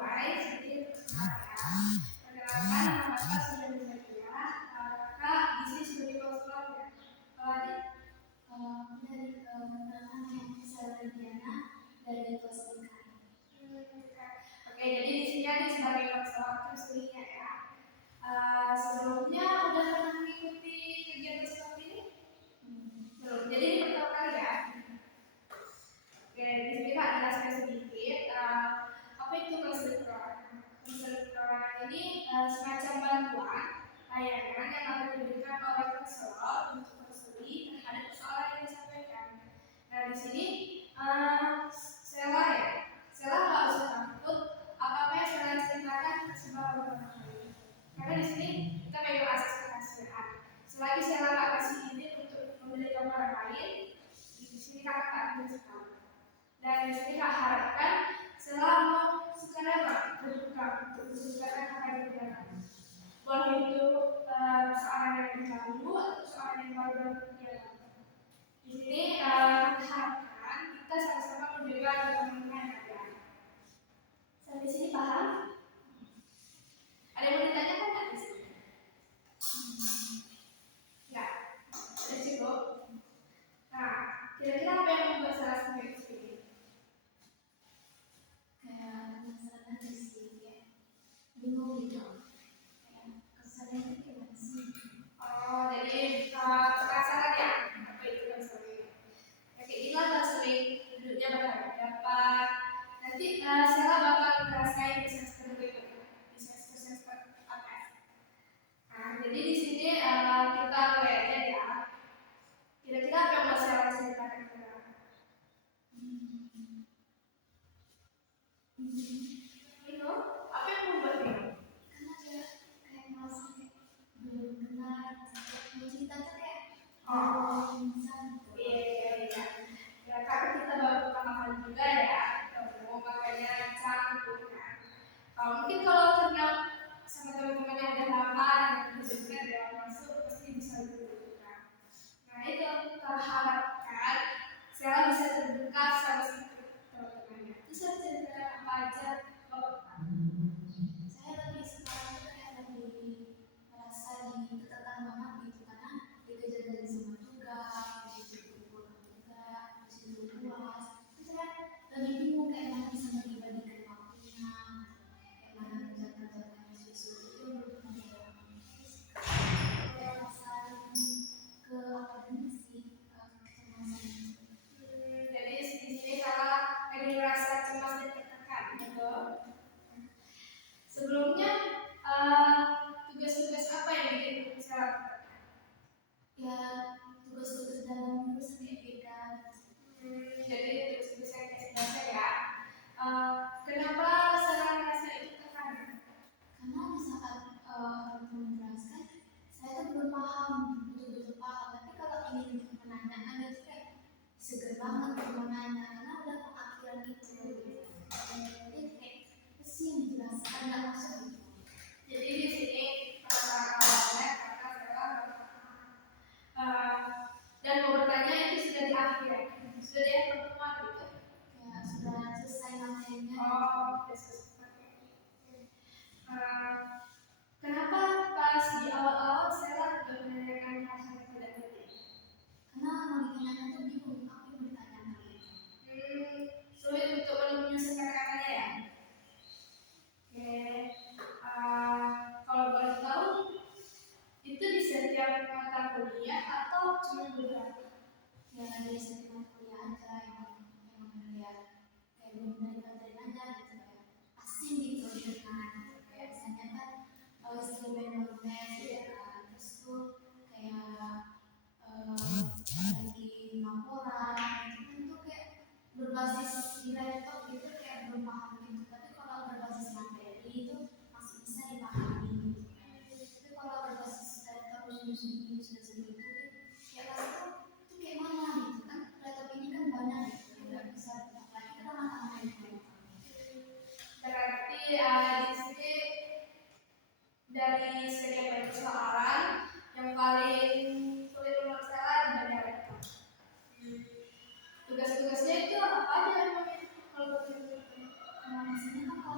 mulai sedikit perkenalan ya. Perkenalkan nama kakak sudah Zakia. Kakak di sini sebagai konselor ya. Kalau adik dari perkenalkan nama saya Diana dari kelas 3. Oke, jadi di sini adik sebagai konselor terusnya ya. Sebelumnya udah pernah mengikuti kegiatan seperti ini? Belum. Jadi ini pertama kali ya. Oke, di sini Kak jelaskan sedikit apa itu konseling perorangan. Konseling perorangan ini semacam bantuan layanan yang akan diberikan oleh konselor untuk konseling terhadap persoalan yang disampaikan. Nah di sini Sela ya, Sela nggak usah takut apa yang Sela ceritakan tersebar beberapa kali. Karena di sini kita pegang asas kerahasiaan. Selagi Sela nggak kasih izin untuk membeli gambar lain, di sini kakak tak menceritakan. Dan di sini kak harapkan selama secara terbuka untuk menceritakan apa yang terjadi. Boleh itu persoalan yang terlalu atau persoalan yang baru terjadi. Di sini harapkan kita sama-sama menjaga keamanan ya. Sampai sini paham? Ada yang mau ditanyakan nggak di sini? Nggak, sudah cukup. Nah, kira-kira apa yang membuat salah sampai ke sini? Kayak penasaran aja sih, kayak bingung gitu. Kayak kesannya itu gimana sih? Oh, jadi penasaran ya? Apa itu konseling? Oke, inilah konseling duduknya berhadapan. Nanti Sela bakal ngerasain di semester berikutnya, di semester apa? Nah, jadi di sini kita mulai aja ya. Kira-kira apa yang mau Sela ceritakan ke kita? Itu apa yang membuat bingung? Karena dia kayak merasa kayak belum kenal, mau cerita tuh kayak insan gitu. Iya. Ya, karena kita baru pertama kali juga ya ketemu, makanya canggung kan. Mungkin kalau kenal sama teman-teman yang udah lama dan juga dari awal masuk pasti bisa dibutuhkan. Nah itu kita harapkan saya bisa terbuka sama teman-temannya. Itu saya cerita apa aja Bapak? Saya lebih sekarang tuh kayak lebih merasa ditekan banget gitu karena dikejar dari semua tugas, disuruh pulang juga, disuruh puas. Terus saya lebih bingung kayak mana bisa bagi-bagikan waktunya, kayak mana kerja-kerja yang disuruh itu belum ada. Terus kayak merasa ke akademis sih, kecemasan. Jadi di sini salah lagi merasa cemas dan tertekan, betul? Sebelumnya tugas-tugas apa yang bikin bisa? Ya tugas-tugas dalam minggu kayak beda. Jadi tugas-tugas yang kayak biasa ya. Kenapa saya merasa itu tertekan? Karena di saat itu menjelaskan, saya tuh belum paham, betul-betul paham. Tapi kalau ingin menanyakan itu kayak seger banget untuk menanya karena udah pengakhiran itu. Jadi kayak apa sih yang dijelaskan nggak masuk gitu. Jadi di sini perasaan awalnya karena saya dan mau bertanya itu sudah di akhir, sudah di akhir pertemuan gitu. Ya sudah selesai materinya. Oh, kenapa pas di awal-awal saya tidak menanyakan hal-hal yang tidak penting? Karena mau ditanyakan tuh bingung apa yang ditanyakan gitu. Sulit untuk menyusun kata-katanya ya. Oke, kalau boleh tahu itu di setiap mata kuliah atau cuma beberapa? Ya dari setiap kuliah aja yang melihat kayak belum dari pelajaran aja gitu kayak asing gitu dengan kayak misalnya kan instrumen tes ya kan terus tuh kayak lagi laporan itu kan tuh kayak berbasis di laptop gitu kayak belum paham gitu tapi kalau berbasis materi itu masih bisa dipahami gitu kan tapi kalau berbasis laptop sudah segitu kayak laptop itu kayak mana gitu kan laptop ini kan banyak gitu nggak bisa apalagi kita mata-matain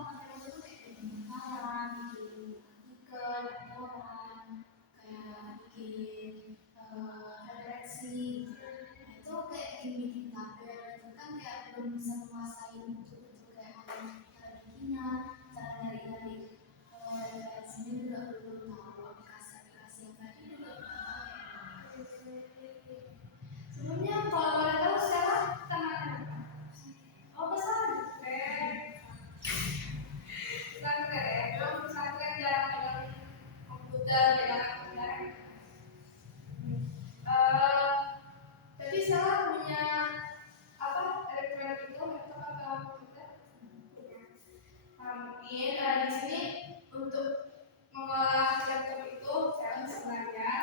materi itu kayak bikin makalah, bikin artikel, laporan, kayak bikin referensi. Nah, itu kayak bikin tabel itu kan kayak belum bisa menguasai untuk kayak cara bikinnya, cara dari referensinya juga belum tahu, aplikasi-aplikasi yang tadi juga belum tahu. Sebelumnya kalau boleh tahu sekarang teman oh pesantren. Pesantren ya, memang pesantren jarang pegang komputer, pegang komputer. Tapi saya punya apa elektronik itu laptop atau komputer? Punya. Mungkin di sini untuk mengolah laptop itu saya bisa belajar.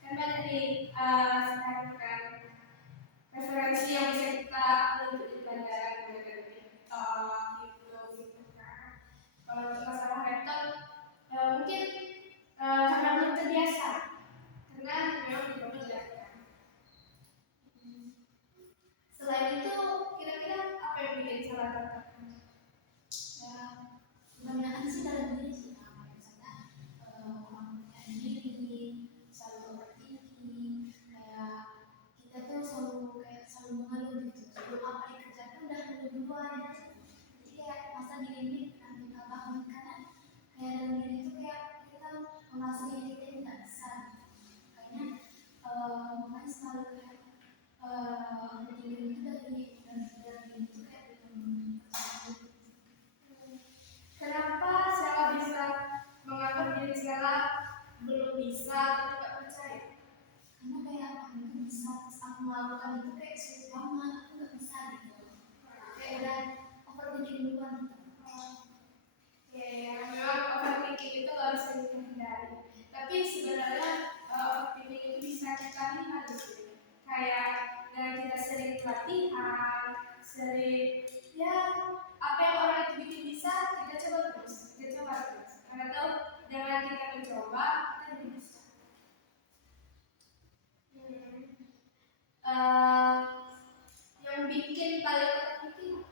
Kan banyak nih sekarang kan referensi yang bisa kita ambil di pelajaran mulai dari TikTok, gitu kan. Kalau untuk masalah laptop mungkin karena belum terbiasa, karena memang belum belajar. Selain itu, kira-kira apa yang bikin salah tertekan? Ya, kebanyakan sih dalam diri sih, misalnya orang percaya diri, selalu overthinking, kayak kita tuh selalu mengeluh gitu, sebelum apa dikerjakan udah mengeluh duluan gitu. Jadi kayak masa diri ini nanti kita bangun karena kayak dalam diri itu kayak kita merasa diri kita ini nggak bisa gitu. Kayaknya makanya selalu kayak overthinking itu dari diri itu kayak Kenapa Sela bisa menganggap diri Sela belum bisa atau tidak percaya? karena kayak aku itu bisa aku melakukan itu kayak sulit banget, aku nggak bisa gitu, kayak udah overthinking duluan gitu. Ya, memang overthinking itu nggak bisa kita hindari. Tapi sebenarnya overthinking itu bisa kita hindari. Kayak dengan kita sering latihan, sering ya apa yang orang itu bikin bisa, kita coba terus. Karena tahu dengan kita mencoba, kita jadi bisa. Yang bikin paling overthinking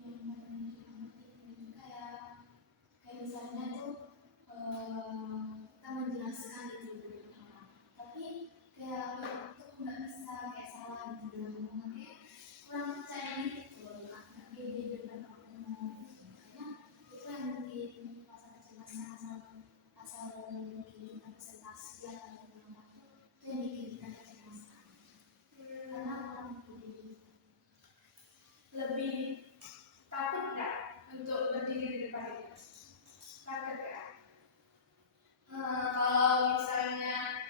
Yang paling overthinking itu kayak misalnya tuh kita menjelaskan itu dengan orang, tapi kayak itu nggak bisa, kayak salah gitu dalam ngomong, kayak kurang percaya diri gitu, nggak pede depan orang umum gitu. Kayaknya itu yang mungkin rasa kecemasan, asal mungkin kita presentasi atau gimana tuh, itu yang bikin kita kecemasan karena kurang pede. lebih takut nggak untuk berdiri di depan itu? Takut ya? Kalau misalnya,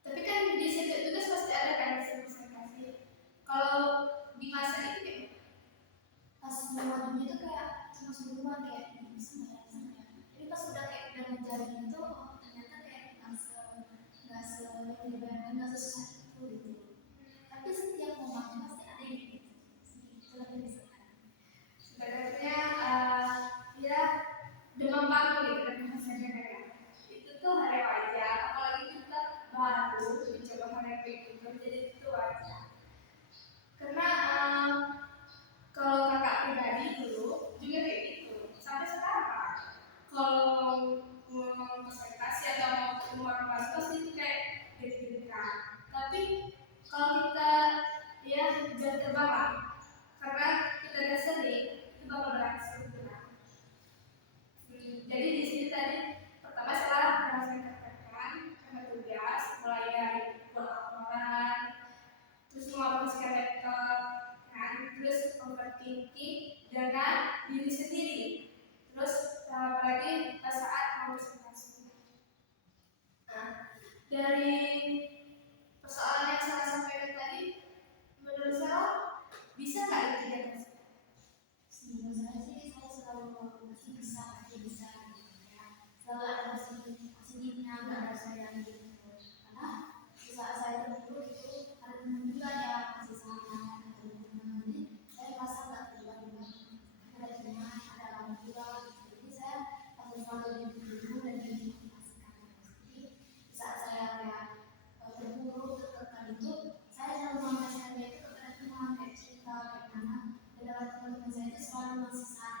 tapi kan di situ tugas pasti ada kan presentasi. Kalau di masa itu kayak Pas mau itu kayak cuma duluan kayak bisa nggak ya, jadi pas udah kayak udah ngejarin itu, oh, ternyata kayak nggak sesusah itu gitu. Tapi setiap momen pasti ada yang gitu, itu lagi misalkan sebenarnya ya demam panggung gitu kan bahasanya kan. Itu tuh hal yang wajar, apalagi kita baru mencoba hal yang kayak gitu, jadi itu wajar. Karena kalau kakak pribadi dulu juga kayak gitu sampai sekarang Pak. Kalau mau presentasi atau mau ketemu orang baru pasti itu kayak deg-degan. Tapi kalau kita ya jam terbang lah, karena kita udah sering itu bakal berhasil benar. Jadi di sini tadi pertama saya merasa tertekan karena tugas, mulai dari buat laporan, terus menghabiskan laptop, kan, terus overthinking dengan diri sendiri, terus apalagi pas saat mau presentasi. Nah, dari persoalan yang saya sampaikan tadi, menurut saya bisa nggak dikerjakan? menurut saya sih, saya selalu pasti bisa gitu ya, selalu ada positifnya, nggak ada saya gitu, karena di saat saya terpuruk itu ada teman juga yang masih sama, ada teman, jadi saya merasa nggak terlibat, ada teman, ada orang tua gitu. Jadi saya pasti selalu didukung dan dimotivasikan. Jadi di saat saya kayak terpuruk, tertekan itu, saya selalu mengajarkan itu kepada teman, kayak cerita, kayak mana, dan teman-teman saya itu selalu ngasih saran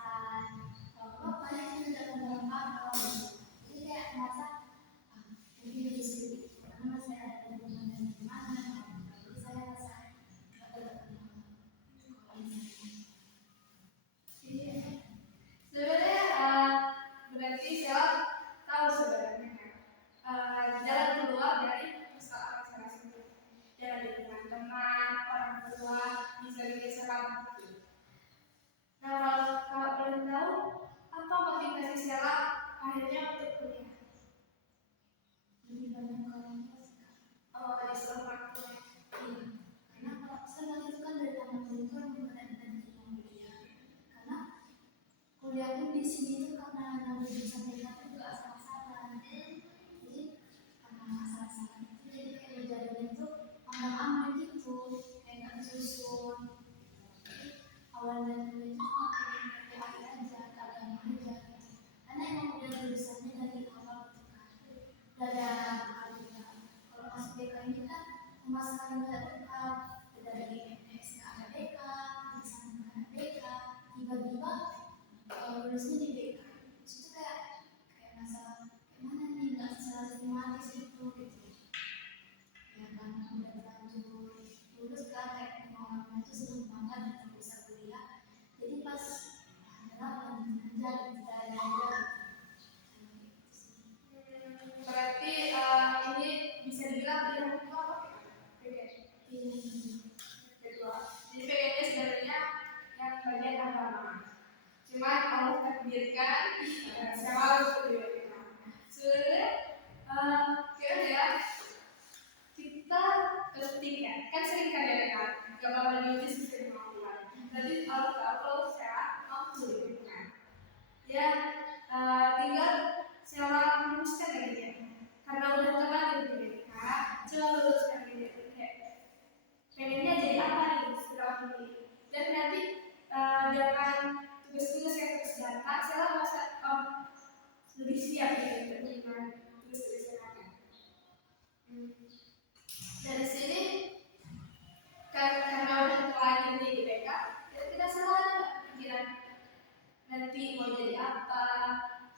akhirnya untuk kuliah. Lebih banyak ke orang tua sih, Kak. Oh, di seluruh waktu. Iya, karena kalau saya waktu itu kan dari tamat kuliah itu memang ada intensi mau kuliah. Karena kuliah pun di sini tuh karena namanya jurusan mereka tuh juga asal-asalan. Jadi karena asal-asalan itu jadi kayak belajarnya itu aman-aman gitu, kayak nggak disusun. Jadi awalnya kuliah itu cuma pengen PPI aja, keagama aja gitu. Karena emang udah jurusannya dari awal gitu kan. Udah ada bekal juga. Kalau masuk BK ini kan pemasaran nggak dekat, dari MTS ke ABK, jurusan ke ABK, tiba-tiba lulusnya di BK. Terus itu kayak masalah gimana nih nggak secara sistematis gitu. Ya kan udah terlanjur lulus kan kayak pengalaman itu seneng banget untuk bisa kuliah. Jadi pas lanjut aja tidak ada aja. Berarti ini bisa dibilang pilihan kedua apa? Pilih Kedua. Jadi pengennya sebenarnya yang bagian agama. Cuman Allah takdirkan saya harus kuliah. Sebenarnya kira-kira kita ketika kan sering kan ya kan gak bakal diuji sesuai kemampuan. Berarti Allah tahu kalau saya mampu gitu kan. Ya tinggal saya memutuskan lagi ya. Karena udah terlanjur gitu kan, coba luruskan gitu kayak pengennya jadi apa nih setelah ini. Dan nanti dengan tugas-tugas yang terus datang, saya merasa lebih siap gitu dengan tugas-tugas yang akan. Dari sini karena udah terlanjur nih di BK, kita selalu ada nggak pikiran nanti mau jadi apa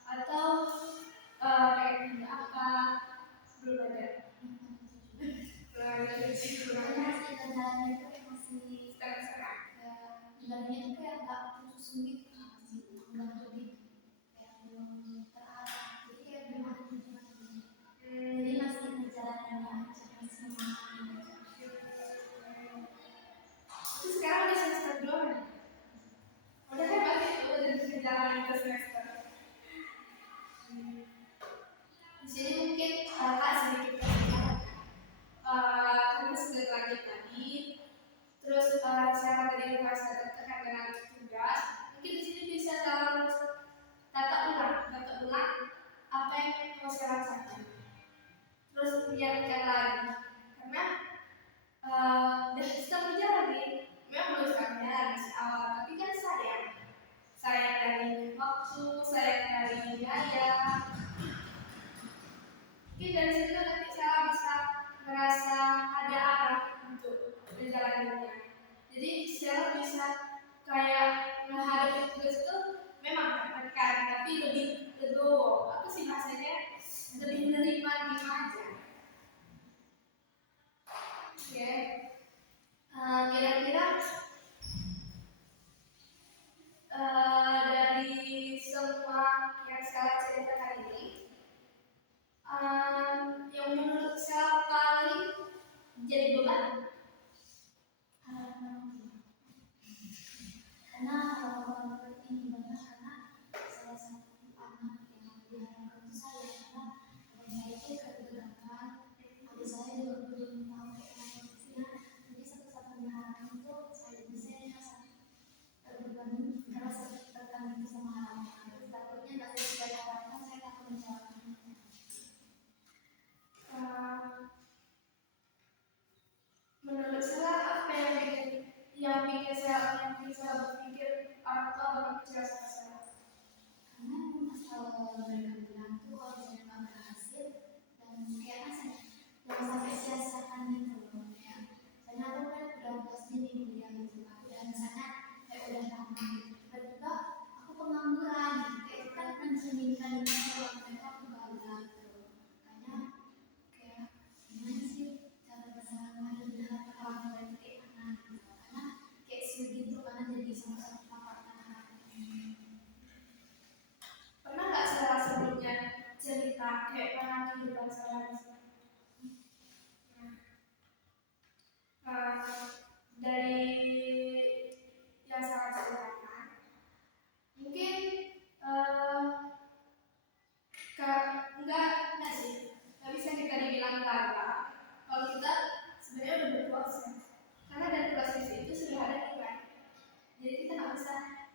atau pengen jadi apa, belum ada. Belum ada sih, belum ada. masih jalannya itu masih Sekarang. jalannya itu kayak nggak khusus gitu kan, masih belum lebih kayak belum terarah. Jadi kayak belum ada tujuan gitu. Jadi masih perjalanannya aja, masih mengalami aja. Terus sekarang udah semester 2 nih. Udah hebat itu, udah bisa jalan ke semester. Di sini mungkin Kak sedikit kasih karena sudah lanjut tadi. Terus saya tadi merasa tertekan dengan tugas. Mungkin di sini bisa dalam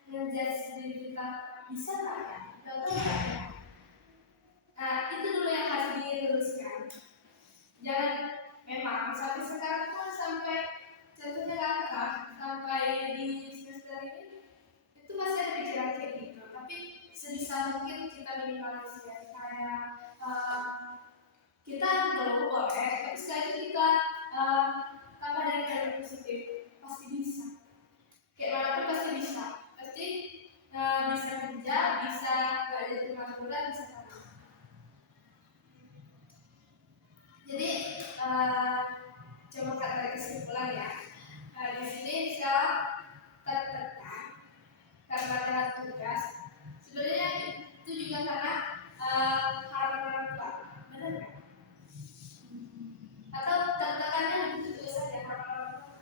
ngejudge diri kita, bisa nggak ya, gagal nggak ya. Nah itu dulu yang harus diluruskan. Jangan, memang sampai sekarang pun, sampai contohnya kakak sampai di semester ini itu masih ada pikiran kayak gitu. Tapi sebisa mungkin kita minimalisir, kayak kita belum boleh, tapi sekali itu kita tambah dari kalimat positif, pasti bisa. Kayak mana pun pasti bisa, pasti bisa kerja, bisa gak jadi pengangguran, bisa apa. Jadi coba kata kesimpulan ya. Di sini saya tertekan karena dengan tugas. Sebenarnya itu juga karena harapan orang tua, benar nggak? Atau tertekannya begitu saja harapan orang tua?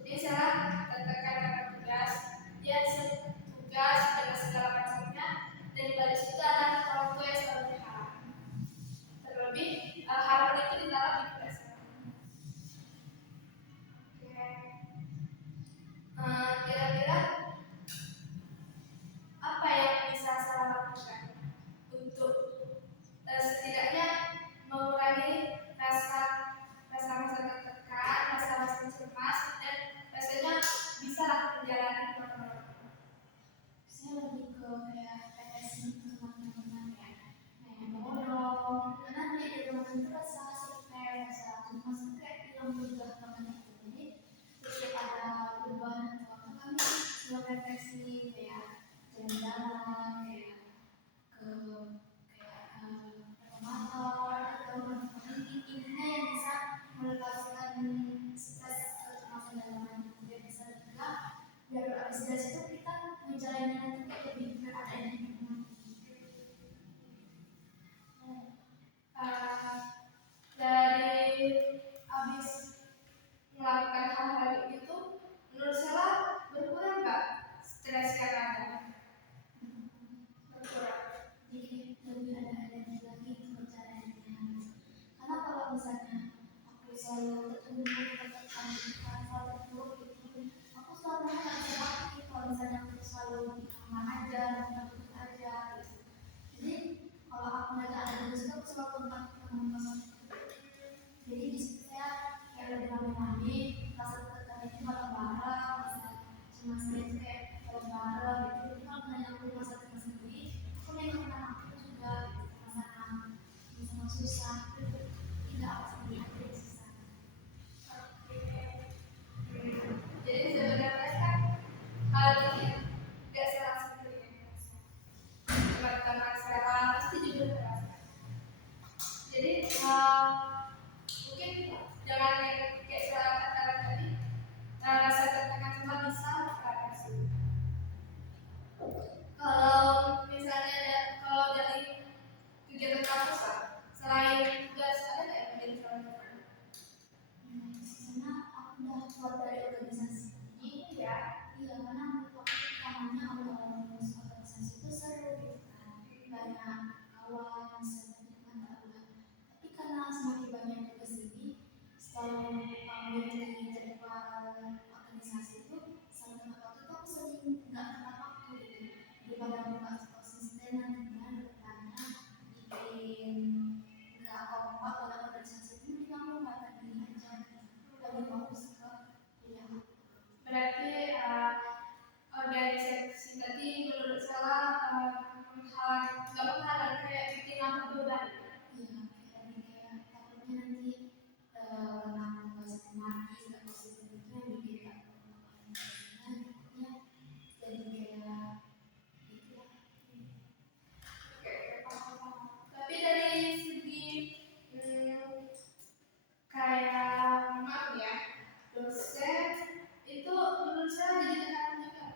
Jadi saya tertekan karena tugas, dia tugas dengan segala macamnya, dan di balik itu ada orang tua yang selalu berharap. Terlebih harapan itu ditanam di tugas. Kira-kira apa yang bisa saya lakukan untuk setidaknya mengurangi rasa tertekan, rasa cemas, dan rasanya bisa menjalani protokol. Saya lebih ke kayak refreshing sama teman-teman ya, kayak ngobrol, karena di teman itu rasa stres, rasa cemas itu kayak hilang juga banget gitu. Jadi setiap ada perubahan atau apa, kami selalu refreshing kayak jalan-jalan, kayak ke motor atau intinya yang bisa melepaskan stres kecemasan dalam hidup, bisa juga biar habis dari situ kita menjalani itu kayak lebih berada di hubungan. Dari habis melakukan hal-hal itu, menurut saya berkurang nggak stres yang ada? Berkurang. Jadi lebih ada lagi berbicara dengan, karena kalau misalnya aku selalu tertunduk tertekan selalu terpuruk gitu, aku selalu nggak bisa aktif. Kalau misalnya aku selalu di kamar aja, nonton aja gitu. Jadi kalau aku nggak ada di situ, aku selalu tempat teman-teman. Jadi di situ saya kayak lebih rame-rame, rasa tertekan itu bareng-bareng, rasa cemas itu kayak bareng-bareng gitu. Jadi kalau misalnya aku merasa cemas sendiri, aku nengok teman aku juga gitu, sama susah gitu. Tidak apa sendiri aja susah. Jadi sebenarnya kan hal ini nggak salah sendiri. Teman-teman saya pasti juga terasa. Jadi mungkin jangan kayak saya katakan tadi, rasa tertekan cuma bisa teratasi. Kalau misalnya kalau dari kegiatan kampus lah, selain tugas ada nggak yang menjadi catatan? Karena aku udah keluar dari organisasi ini ya, iya karena menurut aku namanya organisasi itu seru gitu kan, banyak kawan seperti teman-teman. Tapi karena semakin banyak tugas ini, setelah mengikuti jadwal organisasi itu, sampai waktu itu aku sering nggak tepat waktu gitu, daripada aku nggak konsisten nantinya depannya bikin nggak kompak dalam organisasi itu, mending aku nggak tadi aja lebih fokus ke kuliah. Berarti organisasi tadi menurut saya nggak menghalang, kayak bikin nambah beban. Iya, kayak takutnya nanti karena nggak sistematis, nggak konsisten itu yang bikin tak organisasinya, jadi kayak gitu lah. Tapi dari segi kayak maaf ya, dosen itu menurut saya jadi tekanan juga.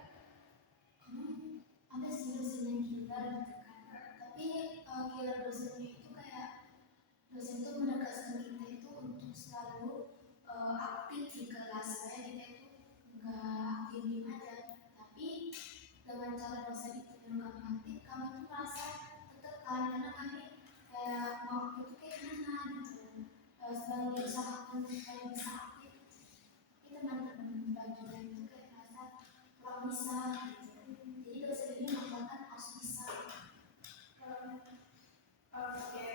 Ada sih dosen yang kita ditekan, tapi kira dosennya itu kayak dosen itu menegaskan kita itu untuk selalu aktif di kelas, kayak kita itu nggak diem aja, tapi dengan cara dosen itu yang kami aktif, kami tuh merasa tertekan karena kami kayak mau itu kayak gimana gitu, diusahakan supaya bisa aktif, tapi teman-teman bagian itu kayak merasa kurang bisa gitu. Jadi dosen ini mengatakan harus bisa. Oke.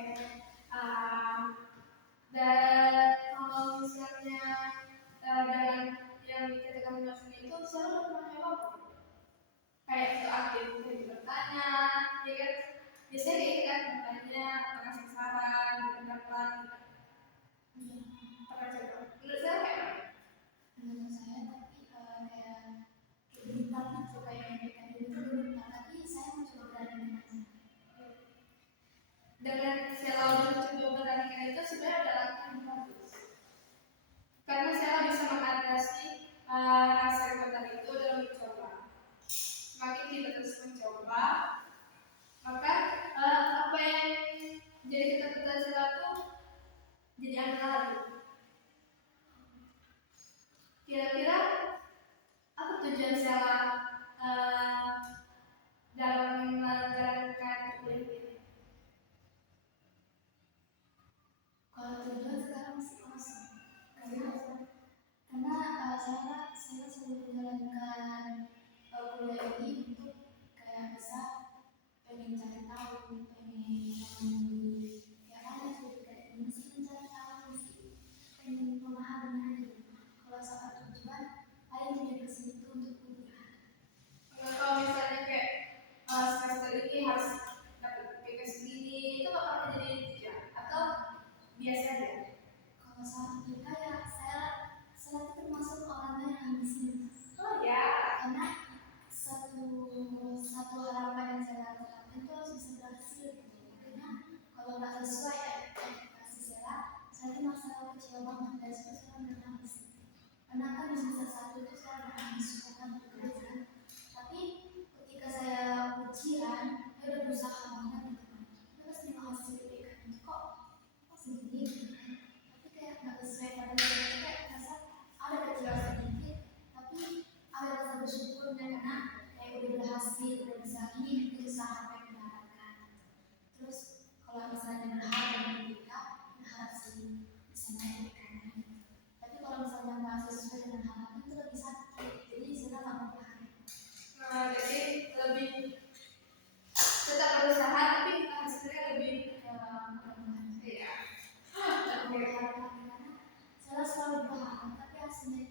Dan kalau misalnya dengan yang dikatakan dosen itu, saya udah pernah jawab kayak itu aktif kayak bertanya, ya kan? Biasanya kayak gitu kan, bertanya, mengasih saran, berpendapat. Pernah coba? Menurut saya kayak apa? Menurut saya tapi kayak bintang gitu, kayak yang itu bintang, tapi saya mencoba berani aja. Dengan saya mencoba bertandingan itu sebenarnya adalah yang bagus, karena saya bisa mengatasi rasa ketakutan itu dalam mencoba. Semakin kita terus mencoba, maka apa yang jadi ketakutan saya itu jadi angka lalu. Kira-kira apa tujuan saya dalam menjalankan kuliah ini? Kalau tujuan sekarang masih kosong, karena saya selalu menjalankan kuliah ini untuk kayak bisa pengen cari tahu, pengen ya ada sih kayak masih mencari tahu, masih pengen memahami gitu. Kalau soal tujuan paling tujuan kesini itu untuk kuliah. Kalau misalnya kayak semester ini harus dapat PK segini, itu bakal jadi tujuan atau biasa aja? Kalau soal kita ya saya termasuk orangnya yang ambisius. Oh ya. Karena satu harapan yang saya lakukan itu harus bisa berhasil gitu. Makanya kalau nggak sesuai ekspektasi saya itu masalah kecil banget dan saya menangis. Karena kan di semester 1 itu saya menangis bukan bekerja. Tapi ketika saya ujian, saya udah berusaha banget gitu kan. Terus terima hasil IPK kok segini gitu kan. Tapi kayak nggak sesuai pada saya, kayak rasa ada kecewa sedikit, tapi ada rasa bersyukurnya karena kayak udah berhasil, udah bisa ini usaha apa yang diharapkan. Terus kalau misalnya berharap dengan IPK, berharap sih bisa naik kan. Tapi kalau misalnya nggak sesuai dengan harapan itu lebih sakit, jadi saya nggak mau berharap. Jadi lebih tetap berusaha tapi hasilnya lebih iya. Karena saya selalu berharap tapi hasilnya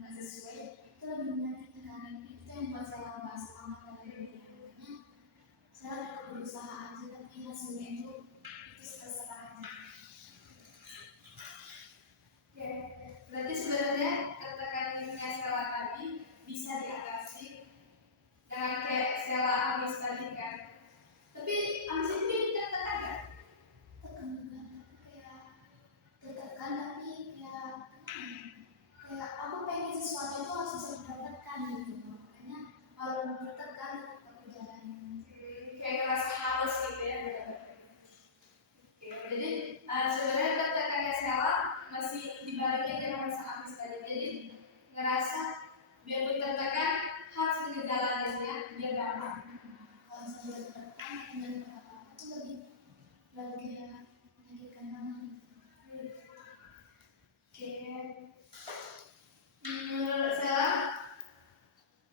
nggak sesuai, itu lebih menyakitkan. Itu yang buat saya nggak semangat dan lebih. Makanya saya berusaha aja tapi hasilnya itu terserah aja. Oke, berarti sebenarnya ketekanannya Sela tadi bisa diatasi dengan kayak Sela habis tadi kan. Tapi habis itu ini tertekan nggak? Tekan juga, kayak tertekan tapi kayak aku pengen sesuatu itu harus bisa didapatkan gitu. Makanya kalau tertekan aku jalanin. Kayak ngerasa harus gitu ya. Oke, jadi sebenarnya ketekanannya Sela masih dibarengi dengan rasa habis tadi. Jadi ngerasa biarpun tertekan harus ngejalaninnya biar gampang. Kalau saya tertekan dengan apa itu lebih kayak menyakitkan banget. Oke. Menurut Sela,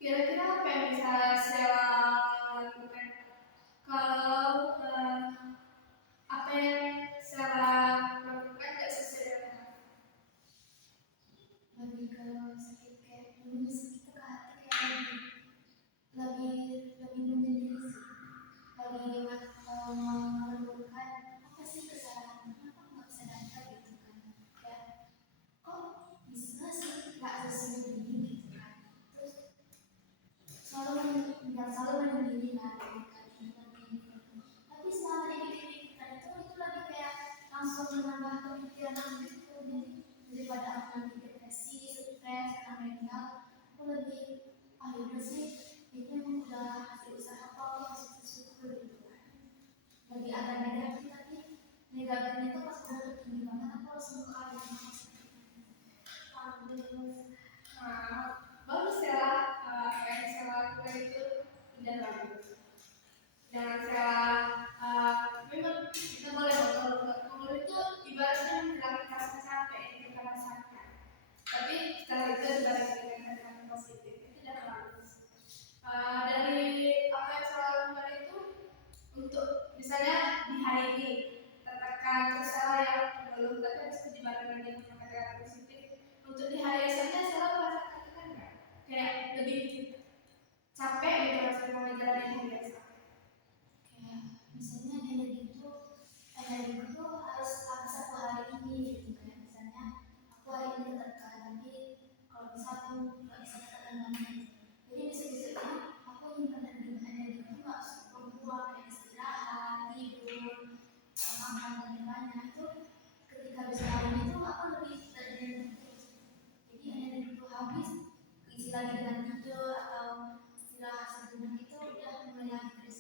kira-kira apa yang bisa Sela lakukan kalau apa yang Sela lakukan tidak sesuai dengan Lebih ke sakit kayak menulis itu ke hati, kayak lebih menyendiri sih, lebih menentukan apa sih kesalahan, kenapa nggak bisa dapat gitu kan, kayak kok bisa sih nggak sesuai begini gitu kan. Terus selalu menyendiri lah tapi selama dipikir-pikirkan itu lagi kayak langsung menambah pemikiran gitu. Jadi daripada aku nanti depresi, stres, karena mental, aku lebih udah sih ini emang udah hasil usaha kok, harus bersyukur gitu kan. Lagi agak negatif tapi negatifnya itu pas udah tinggi banget aku langsung ke arah yang bagus ya, apa yang Sela lakukan itu tidak bagus. Jangan Sela memang kita boleh mengeluh itu ibaratnya menghilangkan rasa dulu, tapi habis itu dibarengkan dengan kata-kata positif. Untuk di hari esoknya saya merasakan kan enggak? Kayak lebih capek gitu rasanya ngejalanin hari esok. Kayak misalnya energi itu harus habis aku hari ini gitu. Kayak misalnya aku hari ini tertekan, tapi kalau bisa aku nggak bisa tertekan banget gitu. Jadi besok-besoknya aku nyimpan energi itu nggak buang kayak istirahat, tidur, makan dan lain-lainnya itu ketika besok harinya itu aku lebih terenergi terus. Jadi energi itu habis, isi lagi dengan tidur atau istirahat sejenak itu udah mulai lagi terus.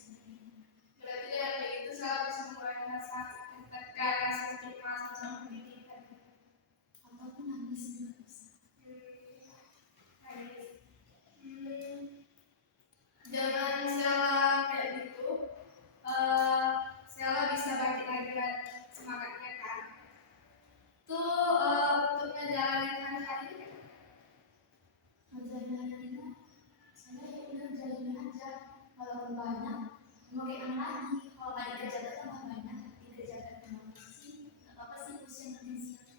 Berarti ya kayak gitu saya bisa mengurangi rasa tekan, rasa cemas, rasa pendidikan. Ataupun nangis juga bisa. Dengan Sela kayak gitu, Sela bisa bangkit lagi semangatnya kan. Tuh untuk ngejalanin hari-hari ini Ngejalanin hari ini saya ya udah jalanin aja, walaupun banyak mau kayak mana lagi, kalau nggak dikerjakan tambah banyak, dikerjakan tambah pusing, nggak apa-apa sih pusing nanti siap.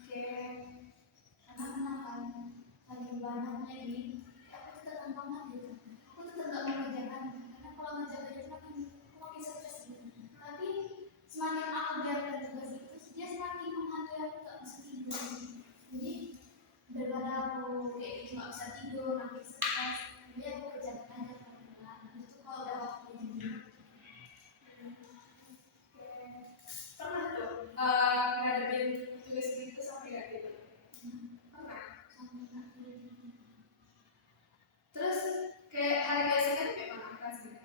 Oke. Karena kenapa? Saking banyaknya ini, aku tuh terang banget gitu. Aku tuh nggak mau mengerjakan, karena kalau mengerjakan itu aku makin stres gitu. Tapi semakin aku biarkan tugas itu, dia semakin menghantui aku tak bisa tidur. Jadi daripada aku kayak gitu nggak bisa tidur, makin stres, jadi aku kerjakan aja pelan-pelan. Itu kalau udah waktunya tidur. Pernah tuh ngadepin tugas gitu sampai gak tidur? Pernah. Sampai nggak tidur. Terus kayak hari biasa kan kayak mana rasanya?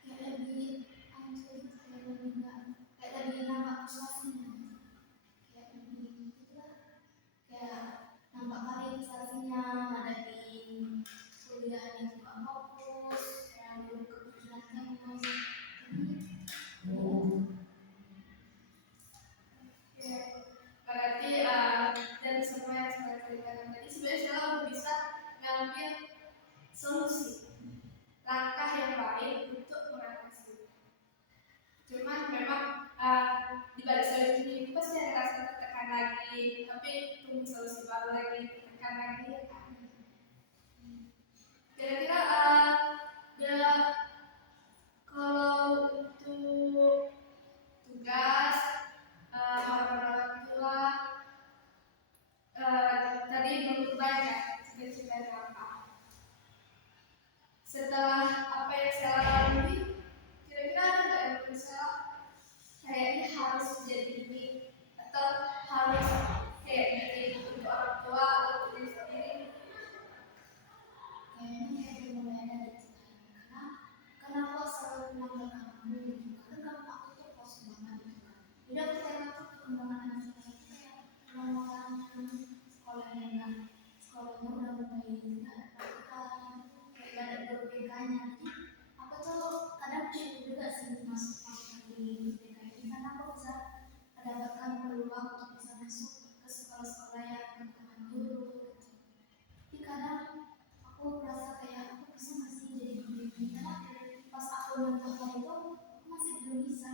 Kayak lebih anjir, kayak lebih nggak, kayak lebih nampak frustrasinya. Kayak lebih itulah, kayak nampak kali frustrasinya, ngadepin kuliah itu nggak fokus, terlalu kepikiran terus. Oke. Berarti dan semua yang saya ceritakan tadi sebenarnya saya udah bisa ngambil solusi, langkah yang baik untuk mengatasi. Cuman memang di balik solusi ini pasti ada rasa tertekan lagi, tapi tunggu solusi baru lagi, tertekan lagi ya kan. Kira-kira kalau untuk tugas orang tua tadi belum banyak cita-citanya apa. Setelah apa yang saya lalui, kira-kira ada nggak yang bisa kayaknya harus jadi ini atau harus kayak jadi untuk orang tua atau untuk diri sendiri? Kayaknya kayak mulai ada gitu kan. Karena aku selalu bilang ke kamu gitu, karena kamu aku tuh pos banget gitu kan. Jadi aku tengok tuh perkembangan anak saya tuh kayak orang-orang sekolahnya kan, sekolahnya udah mulai nggak ada praktikan, kayak nggak ada berbedanya. Jadi aku tuh kadang bersyukur juga sih masuk di BPK ini, karena aku bisa mendapatkan peluang untuk bisa masuk ke sekolah-sekolah yang berteman guru gitu. Tapi kadang aku merasa kayak aku bisa masih jadi begini, karena pas aku nonton hal itu aku masih belum bisa.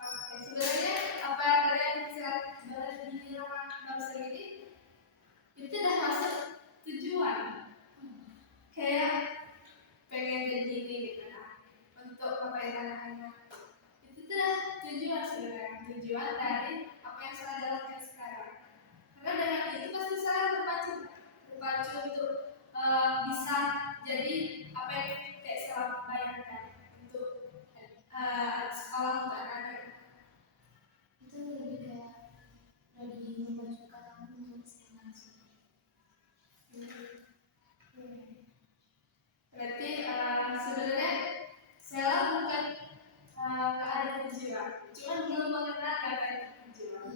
Oke, sebenarnya apa yang kalian bisa bilang barusan ini itu udah masuk tujuan, kayak pengen jadi ini gitu kan, untuk ngapain anak-anak itu udah tujuan sebenarnya, tujuan dari apa yang saya jalankan sekarang. Karena dengan itu pasti saya terpacu untuk bisa jadi apa yang kayak saya bayangkan untuk sekolah untuk anak-anak. Itu lebih kayak lebih memajukan aku untuk sekarang sih. Berarti sebenarnya saya bukan nggak ada tujuan, cuma belum mengenal kata itu tujuan.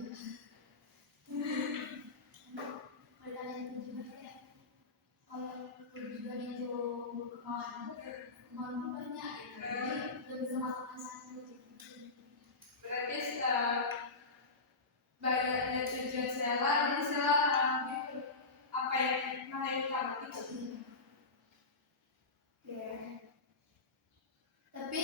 Kalau ada tujuan kayak kalau tujuan itu kemauanku banyak gitu, jadi belum bisa melakukan satu gitu. Berarti banyaknya tujuan saya, jadi saya ambil apa yang mana yang utama gitu. Ya. Tapi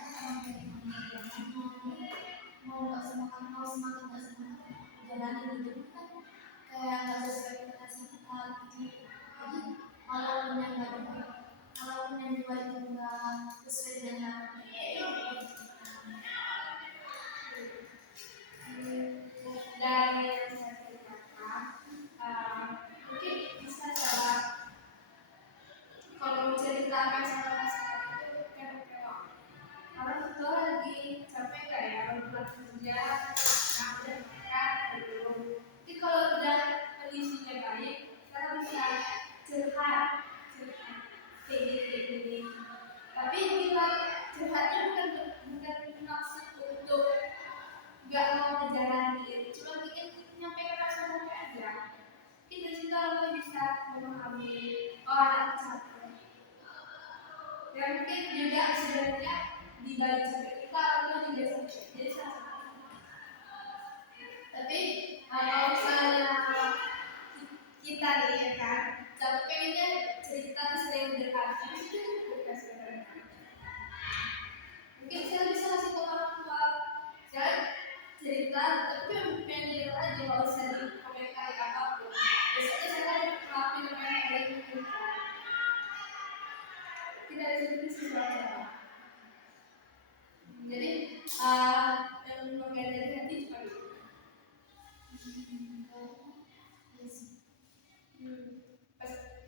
orang kayak gimana jalannya, mau nggak semangat mau semangat nggak semangat jalanin gitu kan kayak nggak sesuai ekspektasi kita gitu. Jadi walaupun yang nggak dibuat, walaupun yang dibuat itu nggak sesuai dengan harapan kita, itu Dari yang saya ceritakan, mungkin bisa cara kalau menceritakan sama masyarakat itu kan kayak orang itu lagi capek kayak orang pulang kerja, nah udah makan belum. Jadi kalau udah kondisinya baik, kita bisa curhat, kayak gini. Tapi kita curhatnya bukan maksud untuk nggak mau ngejalanin, cuma ingin menyampaikan rasa capek aja. Kita cerita orang bisa memahami orang capek. Dan mungkin juga sebenarnya di balik capek kita orang juga capek. Jadi sama-sama. Tapi kalau misalnya kita nih ya kan, capek pengennya cerita sering berdekatan itu cukup kan sebenarnya. Mungkin saya bisa kasih ke orang tua, saya cerita, tapi pengen cerita aja nggak usah dikomentari apapun. Biasanya saya ngelakuin apa yang kalian inginkan. Tidak ada sesuatu saja. Jadi yang mengajari hati cuma itu.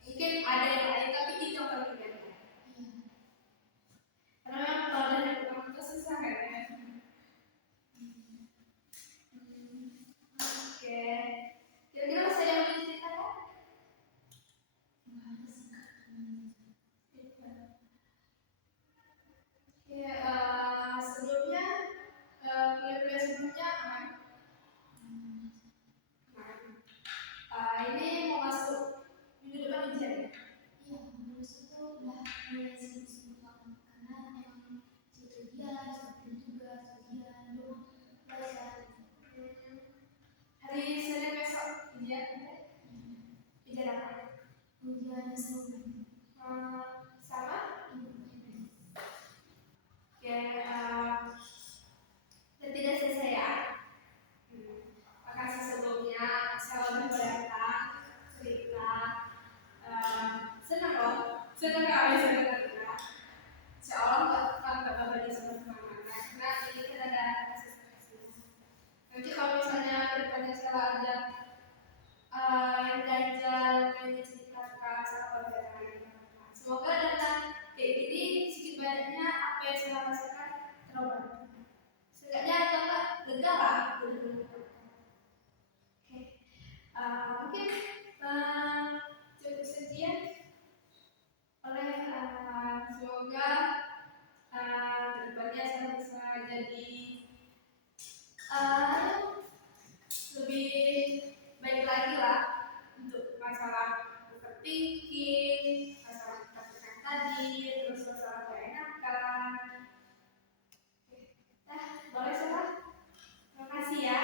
Mungkin ada yang lain tapi itu yang paling penting. Karena memang kalau dari orang itu susah kan ya. Oke. Kira-kira masih ada yang mau diceritakan? Oke, sebelumnya kuliah sebelumnya aman. Ini mau masuk minggu depan ujian ya? iya lulus itu udah mulai sibuk-sibuk banget karena emang sudah ujian belum belajar. Hari Senin besok ujian ujian apa? Ujian SNM Sama? Oke, dan tidak selesai ya. Makasih sebelumnya selamat datang cerita. Senang loh, senang kali saya dengar. Seolah nggak bakal sama mana karena ini kita ada kasus. Nanti kalau misalnya bertanya salah ada yang ganjal pengen diceritakan sama jangan. Semoga dengan kayak gini sedikit banyaknya apa yang saya rasakan terobati. Setidaknya agak lega lah. Oke, mungkin cukup sekian oleh semoga kedepannya saya bisa jadi lebih baik lagi lah untuk masalah overthinking, masalah ketakutan tadi, terus masalah keenakan. Boleh salah? Terima kasih ya.